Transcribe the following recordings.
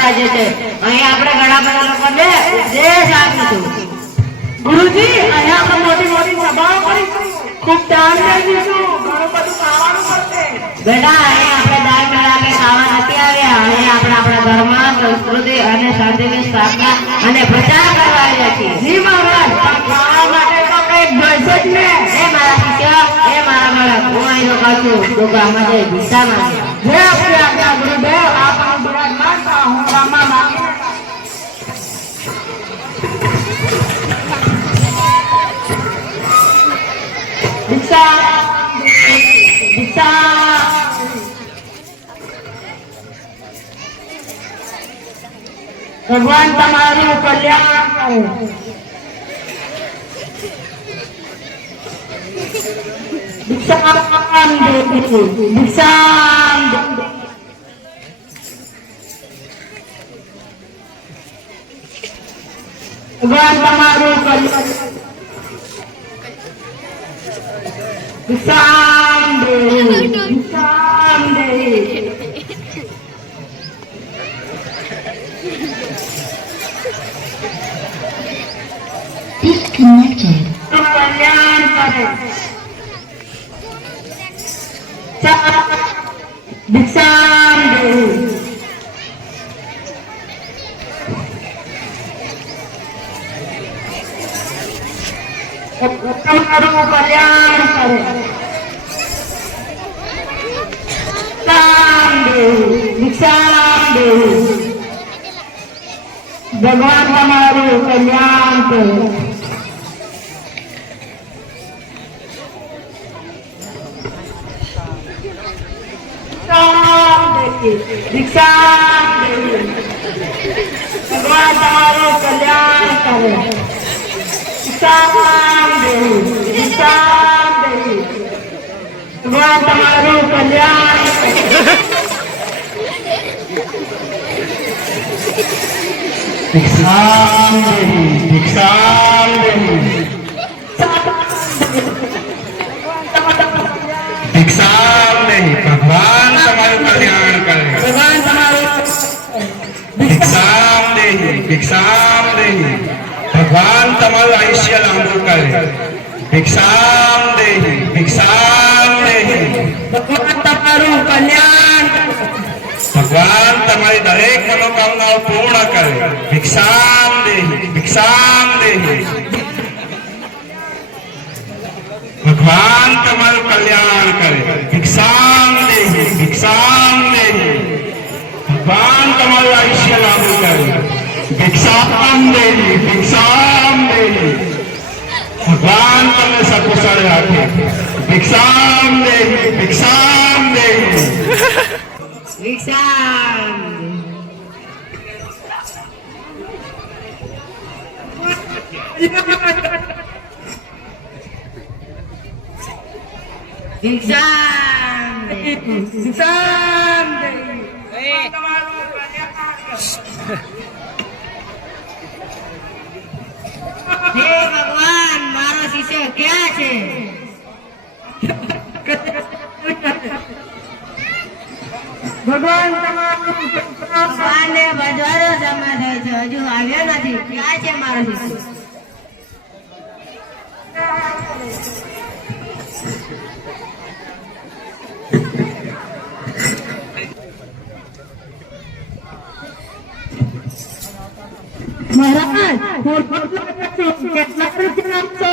રાજ્ય છે. અહીં આપણે ઘણા બધા લોકોને ઉપદેશ આપીશું. ગુરુજી અહીંયા આપણે મોટી મોટી સભાઓ કરીશું, ખૂબ દાન દઈશું, ઘણું બધું ખાવાનું મળશે. બેટા અહીં આપણે દાન મેળાને ખાવા નથી આવ્યા. અહીં આપણે આપણા ધર્મ, સંસ્કૃતિ અને શાંતિની સ્થાપના અને પ્રચાર કરવા આવ્યા છીએ. જી મહારાજ, પણ ખાવા માટે તો કંઈક જોઈશે જ ને. એ મારા શિષ્ય, એ મારા બાળક, હું અહીં રોકાઉં છું. તો ગામમાં જઈ ભિક્ષા માંગે. જે આપણી આજ્ઞા ગુરુદેવ, આપણા બિરાજમાન થા, હું ગામમાં માંગુ. ભિક્ષા ભિક્ષા ભગવાન તમારું કલ્યાણ કરે. ભિક્ષામ દેવી, ભિક્ષામ દેવી. ભગવાન તમારું કલ્યાણ. ભિક્ષામ દેવી, ભિક્ષામ દેવી. Disconnected. કલ્યાણ કરે. ભિક્ષામ દેવી. તમારું કલ્યાણ કરે. ભિક્ષામ દેવી, ભિક્ષામ દેવી. ભગવાન તમારું કલ્યાણ કરે. ભિક્ષામ દેવી, ભગવાન તમારું કલ્યાણ કરે. ભિક્ષામ દેવી, ભિક્ષામ દેવી. ભગવાન તમારું કલ્યાણ કરે. ભિક્ષામ દેહી, ભિક્ષામ દેહી. ભિક્ષામ દેહી, ભગવાન તમારું કલ્યાણ કરે. ભગવાન તમારું ભિક્ષામ દેહી, ભિક્ષામ દેહી. ભગવાન તમારું આયુષ્ય લાંબુ કરે. ભિક્ષામ દેહી, ભિક્ષામ દેહી. ભગવાન તમારું કલ્યાણ કરે. ભગવાન તમારી દરેક મનોકામનાઓ પૂર્ણ કરે. ભિક્ષામ દેહી, ભિક્ષામ દેહી. ભગવાન તમારું કલ્યાણ કરે. ભિક્ષામ દેહી, ભિક્ષામ દેહી. ભગવાન તમારું આયુષ્ય લાંબુ કરે. ભિક્ષામ દેહી, ભિક્ષામ દેહી. ભગવાન તમને સકુશળ રાખે. ભિક્ષામ દેહી, ભિક્ષામ દેહી. ભિક્ષામ ભિક્ષામ ભિક્ષામ દેવી. તમારું કલ્યાણ કરે. હે ભગવાન, મારો શિષ્ય ક્યાં છે? ભગવાન તમારું ભગવાનને બધવાનો સમય થયો છે, હજુ આવ્યો નથી. ક્યાં છે મારો શિષ્ય? મહારાજ, કેટલા રૂપિયા આપશો?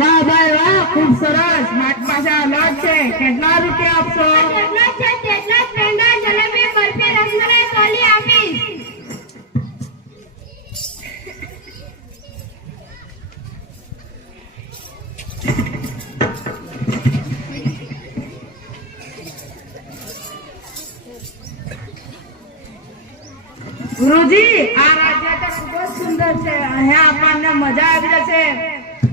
વાહ ભાઈ વાહ, ખૂબ સરસ. મારી પાસે અલગ છે. કેટલા રૂપિયા આપશો? ગુરુજી, આ રાજ્ય તો ખૂબ જ સુંદર છે. અહીંયા આપણને મજા આવી જશે.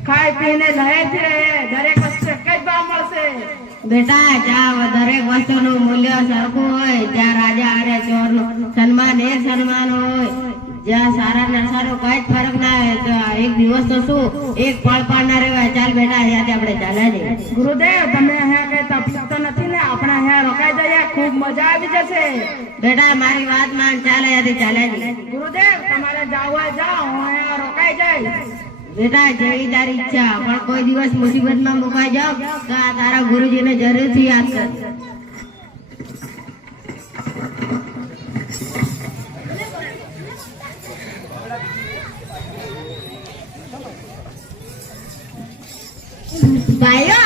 ખાઈ પીને લહેજ રહે. દરેક વસ્તુ એક જ ભાવ મળશે. બેટા, જ્યાં દરેક વસ્તુનું મૂલ્ય સરખું હોય, ત્યાં રાજા અને ચોરનું સન્માન એક સન્માન હોય. જ્યાં સારા ને સારો કઈ જ ફરક ના આવે તો એક દિવસ તો શું એક પળ પણ ના રહેવાય. ચાલ બેટા અહીંયાથી આપણે ચાલ્યા જઈએ. ગુરુદેવ તમે અહીંયા કઈ તકલીફ તો નથી ને? આપણે અહીંયા રોકાઈ જઈએ, ખૂબ મજા આવી જશે. બેટા મારી વાત માન, ચાલ અહીંયાથી ચાલ્યા જઈએ. ગુરુદેવ તમારે જાવ હોય જાઓ, હું અહીંયા રોકાઈ જઈશ. બેટા જેવી તારી ઈચ્છા, પણ કોઈ દિવસ મુસીબતમાં મુકાઈ જાવ તો આ તારા ગુરુજીને જરૂરથી યાદ કર. ભાઈઓ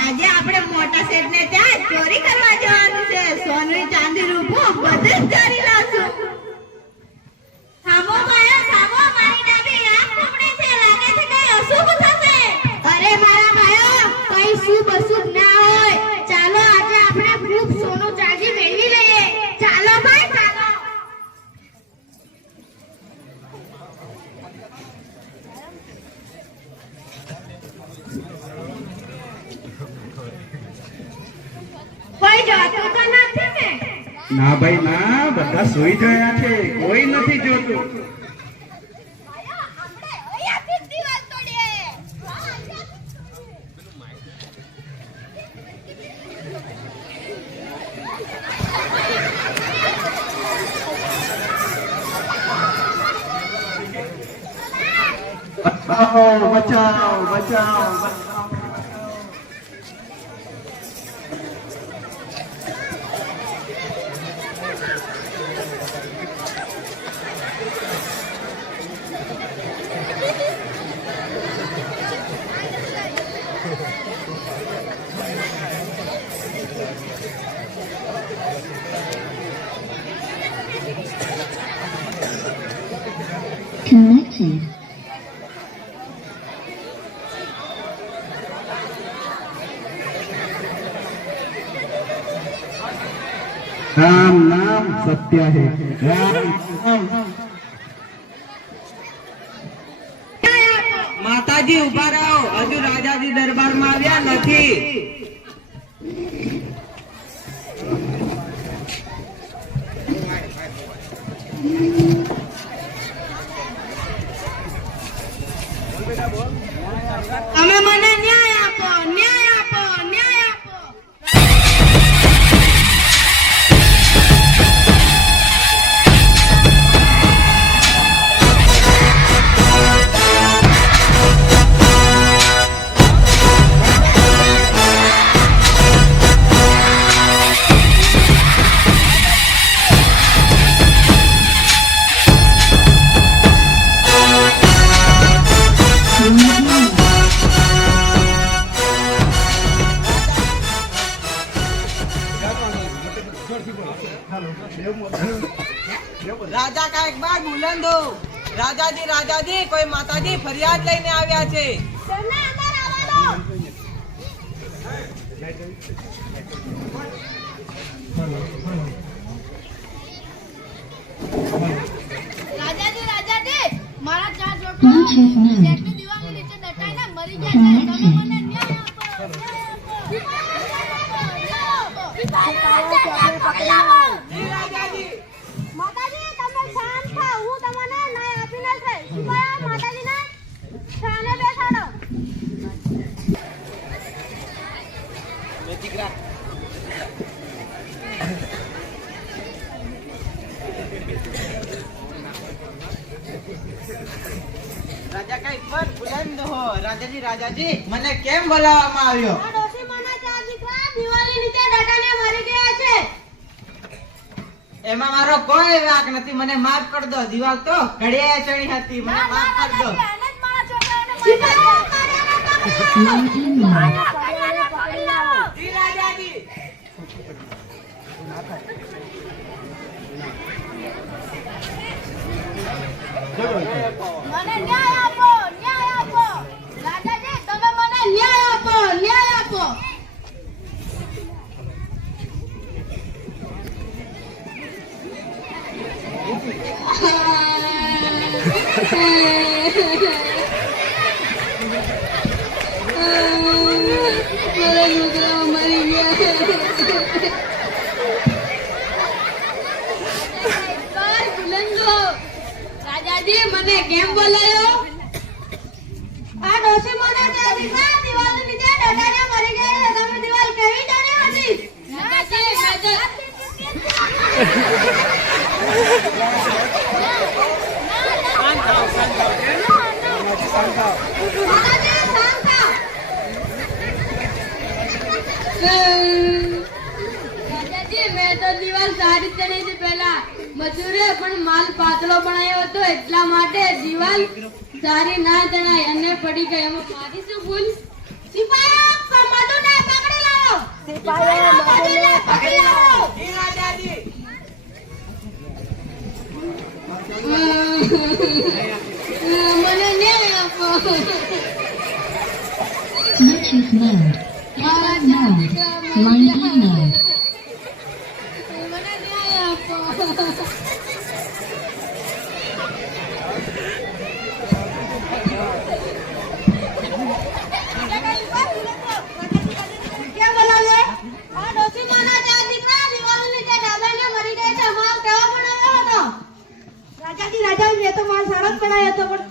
આજે આપણે મોટા શેઠને ત્યાં ચોરી કરવા જવાનું છે. સોનું ચાંદી રૂપું બધું જ ચોરી લાવશું. થાંભો ભાઈઓ થાંભો, મારી ડાબી આંખ ફૂંકણી છે, લાગે છે કઈ અશુભ થશે. અરે મારા ભાઈઓ કઈ શુભ અશુભ ના હોય. ચાલો આજે આપણે ખૂબ સોનું ચાંદી મેળવી લઈએ. ચાલો ભાઈ ચાલો. કોઈ જોતું તો નથી ને? ના ભાઈ ના, બધા સૂઈ ગયા છે, કોઈ નથી જોતું. ભાઈઓ આપણે અહીંયાથી જ દીવાલ તોડીએ. બચાવો બચાવો બચાવો. राम नाम सत्य है. राम नाम. માતાજી ઉભા રહો, હજુ રાજાજી દરબારમાં આવ્યા નથી. તમે મને ન્યાય આપો, ન્યાય આપો, ન્યાય આપો. રાજા કા એક બાર બુલંદ હો. રાજાજી રાજાજી, કોઈ માતાજી ફરિયાદ લઈને આવ્યા છે. તમને અંદર આવવા દો. રાજાજી રાજાજી, મારા ચાર છોકરાઓ જેટલી દીવાની નીચે દટાઈને મરી ગયા છે. તમે મને ન્યાય આપો, ન્યાય આપો. માતાજી તમે શાંત થાઓ, હું તમને ન્યાય આપીને છે. સિપાહીઓ માતાજીને શાને બેસાડો. રાજા કા એક બાર બુલંદ હો. રાજાજી રાજાજી, મને કેમ બોલાવવામાં આવ્યો? આ ડોશી માના ચાર દીકરા દિવાળી નીચે દટાઈને મરી ગયા છે. એમાં મારો કોઈ વાંક નથી, મને માફ કરી દો. દિવાલ તો ઘડિયાએ ચણી હતી, મને માફ કરી દો. જી રાજાજી. મને ન્યાય આપો, ન્યાય આપો. રાજાજી તમે મને ન્યાય આપો, ન્યાય આપો. રાજા રાજાજી મને કેમ બોલાયો? આ ડોશી મને ત્યાં દીકરા દિવાલ નીચે દાદાને મરી ગઈ તમે દિવાલ કેવી જાણી હતી? રાજાજી મેં તો દિવાલ સારી ચણી હતી પેલા મજૂરે પણ માલ પાતળો બનાવ્યો હતો એટલા માટે દિવાલ સારી ના જણાય અને પડી ગઈ એમાં મારી શું ભૂલ? સિપાહીઓ મધુને પકડી લાવો! સિપાહીઓ મધુને પકડી લાવો! જી રાજાજી. મને ન્યાય આપો. Bluetooth mode. Headphone mode. Line B mode. મને ન્યાય આપો. ક્યાં બોલાવે? આ ડોશી માના ત્યાં દીકરા દિવાલ નીચે દાદાને મરી ગઈ છે હા કેવો બનાવ્યો હતો? રાજાજી મેં તો માલ સારો જ બનાવ્યો હતો પણ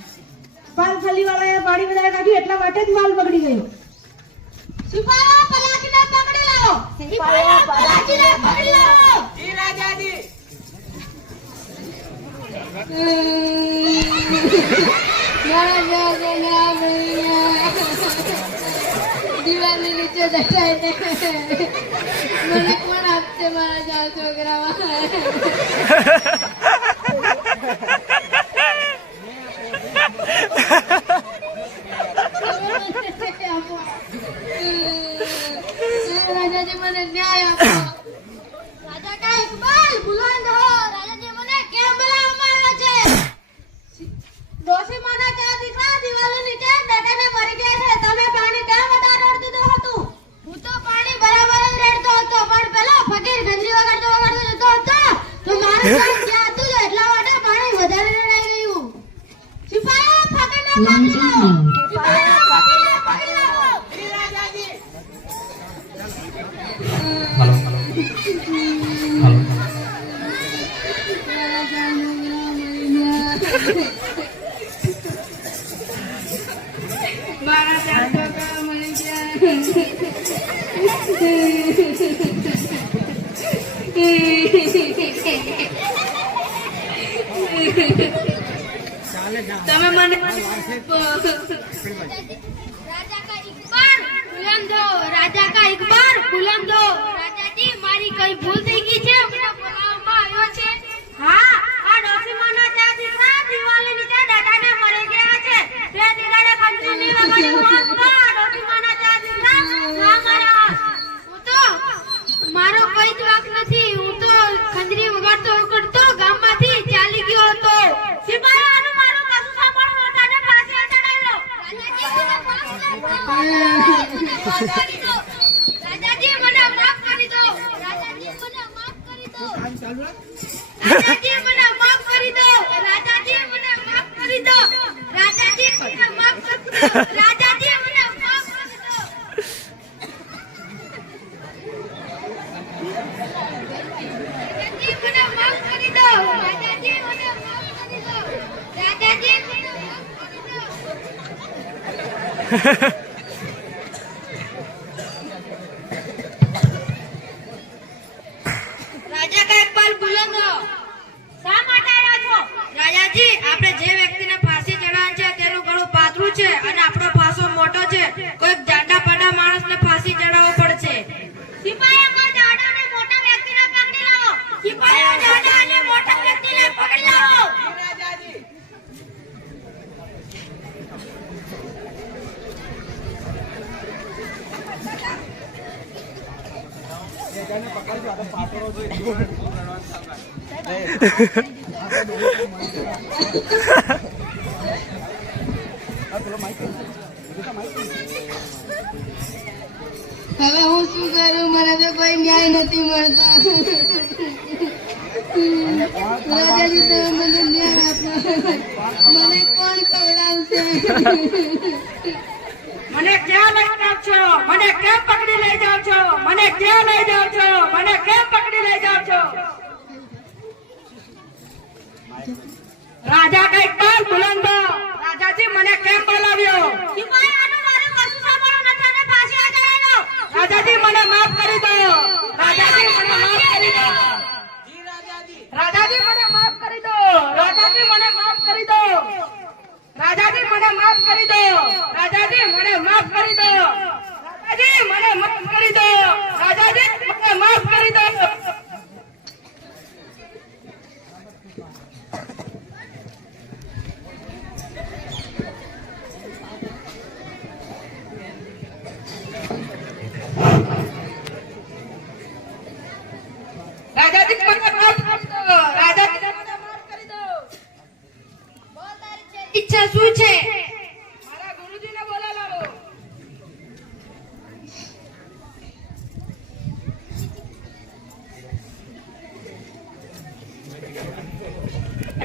પાલ ફલી વાળાએ પાણી વધારે નાખ્યું એટલા માટે જ માલ બગડી ગયો. સિપાહીઓ પલાકીને પકડી લાવો. સિપાહીઓ પલાકીને પકડી લાવો. જી રાજાજી. દિવાલની નીચે દટાઈને મને કોણ આપશે મારા ચાર છોકરામાં? રાજાજી મને ન્યાય આપો. રાજા કા ઇકબાલ બુલંદ હો. રાજાજી મને કેમ બોલાવવામાં આવ્યો છે? ડોશી માના ચાર દીકરા દિવાલ નીચે દાદાને મરી ગયા છે તમે પાણી કેમ વધારે રેડ દીધું હતું? હું તો પાણી બરાબર જ રેડતો હતો પણ પેલો ફકીર ગંજી વગાડતો જતો હતો તો મારું કામ ત્યાં હતું જ એટલા માટે પાણી વધારે રેડાઈ ગયું. સિપાહીઓ ફકીરને Line પકડી B લાવો. mode. સિપાહીઓ ફકીરને પકડી લાવો. જી રાજાજી. મારા ચાર છોકરા મરી ગયા. તમે મને રાજા કા ઇકબાલ બુલંદ હો. રાજાજી મારી કઈ ભૂલ થઈ ગઈ છે મને બોલાવવામાં આવ્યો છે? હા આ ડોશી માના ચાર દીકરા દિવાલની નીચે દાદાને મરી ગયા છે તે દીકરાને કંઠી વગાડ્યું ડોશી માના ચાર દીકરા ના મારા. હું તો મારો કઈ જ વાંક નથી હું તો ખંજરી વગાડતો ગામમાંથી ચાલી ગયો હતો. સિપાહીઓનું મારું કશું સાંભળવું નહોતું અને ફાંસીએ ચડાવ્યો. રાજાજી મને માફ કરી દો. રાજાજી મને માફ કરી દો. રાજાજી મને માફ કરી દો. રાજાજી મને માફ કરી દો. રાજાજી મને માફ કરી દો. રાજાજી મને માફ કરી દો. રાજાજી મને માફ કરી દો. રાજાજી મને માફ કરી દો. રાજાજી મને માફ કરી દો. રાજા કા ઇકબાલ બુલંદ હો. શા માટે આવ્યા છો? રાજાજી આપણે જે વ્યક્તિને ફાંસી ચડાવવાની છે તેનું ગળું પાતળું છે અને આપણો ફાંસો મોટો છે કોઈક જાડા પાડા માણસને ફાંસી ચડાવવો પડશે. સિપાહીઓ કોઈ જાડા અને મોટા વ્યક્તિને પકડી લાવો. સિપાહીઓ જાડા અને મોટા વ્યક્તિને પકડી લાવો. જી રાજાજી. હવે હું શું કરું મને તો કોઈ ન્યાય નથી મળતા. રાજાજી તમે મને ન્યાય આપો. મને કોણ ખવડાવશે? મને ક્યાં લઈ જાવ છો? મને કેમ પકડી લઈ જાવ છો? મને ક્યાં લઈ જાવ છો? મને કેમ પકડી લઈ જાવ છો? રાજા કઈક બાર બુલંદ રાજાજી મને કેમ બોલાવ્યો સિપાહી આનું મારું કશું સાંભળ્યું નથી અને ફાંસી ના ચડાવ્યો. રાજાજી મને માફ કરી દો રાજાજી મને માફ કરી દો જી રાજાજી રાજાજી મને માફ કરી દો રાજાજી મને માફ કરી દો રાજાજી મને માફ કરી દો રાજાજી મને માફ કરી દો રાજાજી મને માફ કરી દો રાજાજી મને માફ કરી દો રાજાજી મને માફ કરી દો રાજાજી મને માફ કરી દો બોલ તારી ઈચ્છા શું છે? મારા ગુરુજીને બોલાવો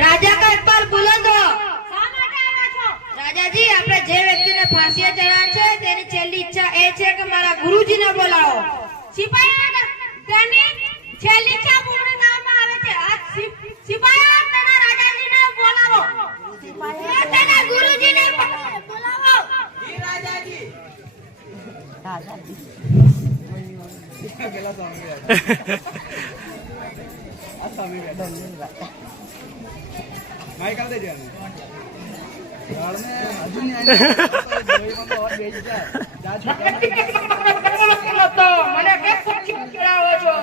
રાજા કા એકવાર બુલંદ હો. શા માટે આવ્યા છો? રાજાજી આપણે જે વ્યક્તિને ફાંસીએ ચડાવ્યા છે તેની છેલ્લી ઈચ્છા એ છે કે મારા ગુરુજીને બોલાવો. સિપાહીઓ તેની છેલ્લી ઈચ્છા પૂર્ણ કરવામાં આવે છે. આ સિપાહીઓ તેના રાજાજીને બોલાવો. તેના ગુરુજીને બોલાવો. જી રાજાજી મને કેમ ફાંસી ચડાવો છો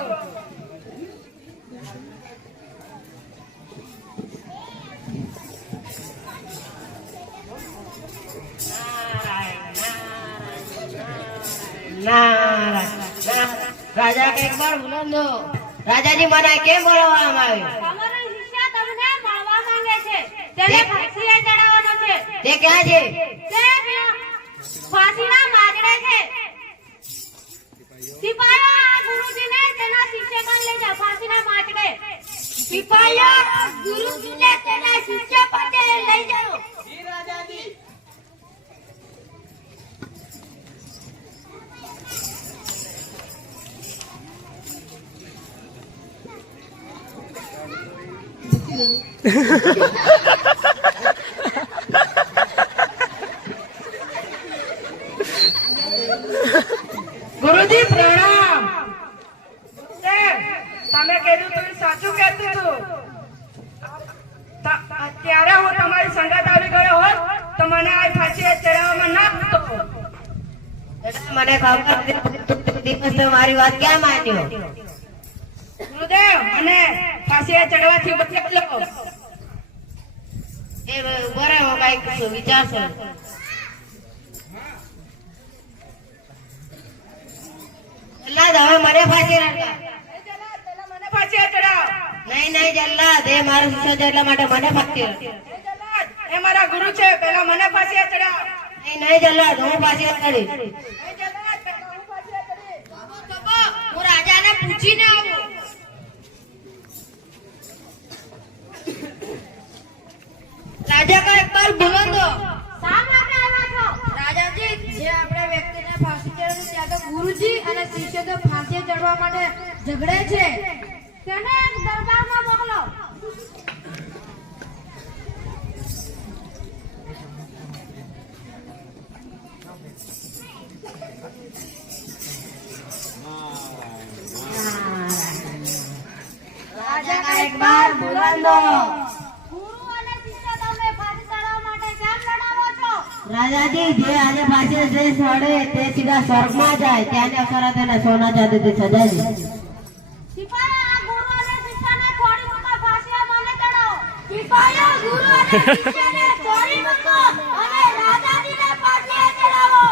રાજા કે એકવાર બુલંદ હો. રાજાજી મને કેમ બોલાવવામાં આવ્યું? તમારો શિષ્ય તમને મળવા માંગે છે. તેને ફાંસીએ ચડાવવાનો છે. તે ક્યાં છે? તે ફાંસીના માજડે છે. સિપાહીઓ આ ગુરુજીને તેના શિષ્ય પર લઈ જાઓ. ફાંસીના માજડે. સિપાહીઓ ગુરુજીને તેના શિષ્ય પર લઈ જાઓ. જી રાજાજી ગુરુજી પ્રણામ તમે કીધું તું એ સાચું કહેતું હતું ત્યારે હું તમારી સંગાત આવી ગયો હોત તો મને આ ફાંસી ચડાવવામાં ના આવતો. મને ખબર હતી, દિવસ તો મારી વાત ક્યાં માન્યો? ગુરુદેવ મને ફાંસી ચડવાથી બચાવો. એ બરાબર કઈક વિચારશો. જલ્લાદ હવે મને ફાંસી નાખો. મને ફાંસી ચડાવ. નહીં નહીં જલ્લાદ, એ મારો શિષ્ય છે એટલા માટે મને ફાંસી નાખો. એ મારા ગુરુ છે પેલા મને ફાંસી ચડાવ. નહીં નહીં જલ્લાદ, હું ફાંસી ચડીશ. હું રાજાને પૂછીને આવું. રાજા કા એકવાર બુલંદ હો. શા માટે આવ્યા છો? રાજાજી, જે આપણે વ્યક્તિને ફાંસી ચડાવી ત્યાં તો ગુરુજી અને શિષ્ય તો ફાંસી ચડવા માટે ઝઘડે છે. તેને એક દરબારમાં મોકલો. રાજા કા એકવાર બુલંદ હો. ગુરુ અને શિષ્ય તમે ફાંસી ચડાવવા માટે કેમ લડાવો છો? રાજાજી, જે આજે ફાંસી જે ચડે તે સીધા સ્વર્ગમાં જાય, ત્યાંની અસર તેને સોના ચાંદીથી સજાવી. સિપાહીઓ આ ગુરુ અને શિષ્યને છોડી મૂકો. ફાંસી મને ચડાવો. સિપાહીઓ ગુરુ અને શિષ્યને છોડી મૂકો અને રાજાજીને ફાંસીએ ચડાવો.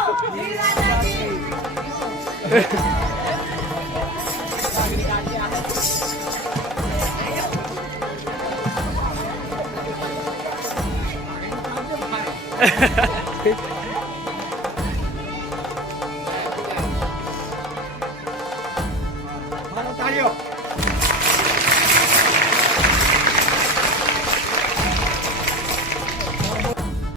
મારો તાળીઓ